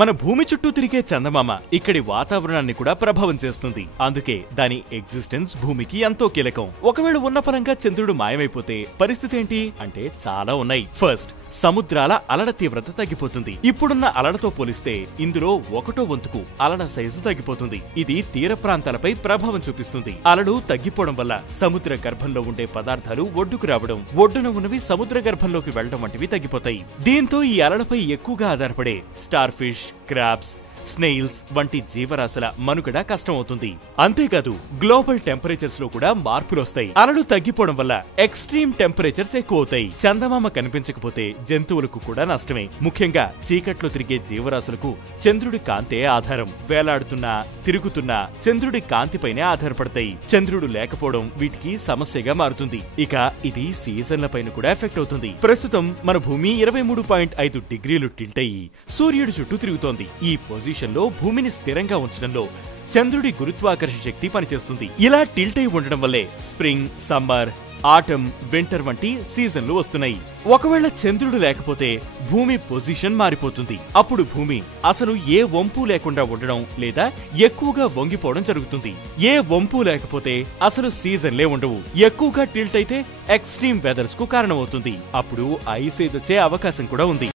మన భూమి చుట్టూ తిరిగే చందమామ ఇక్కడి వాతావరణాన్ని కూడా ప్రభావం చేస్తుంది. అందుకే దాని ఎగ్జిస్టెన్స్ భూమికి ఎంతో కీలకం. ఒకవేళ ఉన్న పరంగా చంద్రుడు మాయమైపోతే పరిస్థితి ఏంటి అంటే చాలా ఉన్నాయి. ఫస్ట్, సముద్రాల అలల తీవ్రత తగ్గిపోతుంది. ఇప్పుడున్న అలలతో పోలిస్తే ఇందులో 1/1 వంతుకు అలల సైజు తగ్గిపోతుంది. ఇది తీర ప్రాంతాలపై ప్రభావం చూపిస్తుంది. అలలు తగ్గిపోవడం వల్ల సముద్ర గర్భంలో ఉండే పదార్థాలు ఒడ్డుకు రావడం, ఒడ్డున ఉన్నవి సముద్ర గర్భంలోకి వెళ్లడం వంటివి తగ్గిపోతాయి. దీంతో ఈ అలలపై ఎక్కువగా ఆధారపడే స్టార్ ఫిష్, క్రాబ్స్, స్నేయిల్స్ వంటి జీవరాశుల మనుగడ కష్టమవుతుంది. అంతేకాదు గ్లోబల్ టెంపరేచర్స్ లో కూడా మార్పులొస్తాయి. అలలు తగ్గిపోవడం వల్ల ఎక్స్ట్రీమ్ టెంపరేచర్స్ ఎక్కువ అవుతాయి. చందమామ కనిపించకపోతే జంతువులకు కూడా నష్టమే. ముఖ్యంగా చీకట్లో తిరిగే జీవరాశులకు చంద్రుడి కాంతే ఆధారం. వేలాడుతున్నా తిరుగుతున్నా చంద్రుడి కాంతిపైనే ఆధారపడతాయి. చంద్రుడు లేకపోవడం వీటికి సమస్యగా మారుతుంది. ఇక ఇది సీజన్ల పైన కూడా ఎఫెక్ట్ అవుతుంది. ప్రస్తుతం మన భూమి 23.5 డిగ్రీలు టిల్ట్ అయ్యి సూర్యుడి చుట్టూ తిరుగుతోంది. ఈ పొజిషన్ లో భూమిని స్థిరంగా ఉంచడంలో చంద్రుడి గురుత్వాకర్షణ శక్తి పనిచేస్తుంది. ఇలా టిల్ట్ అయి ఉండడం వల్లే స్ప్రింగ్, సమ్మర్, ఆటమ్, వింటర్ వంటి సీజన్లు వస్తున్నాయి. ఒకవేళ చంద్రుడు లేకపోతే భూమి పొజిషన్ మారిపోతుంది. అప్పుడు భూమి అసలు ఏ వంపు లేకుండా ఉండడం లేదా ఎక్కువగా వంగిపోవడం జరుగుతుంది. ఏ వంపు లేకపోతే అసలు సీజన్లే ఉండవు. ఎక్కువగా టిల్ట్ అయితే ఎక్స్ట్రీమ్ వెదర్స్ కు కారణమవుతుంది. అప్పుడు ఐస్ ఏజ్ వచ్చే అవకాశం కూడా ఉంది.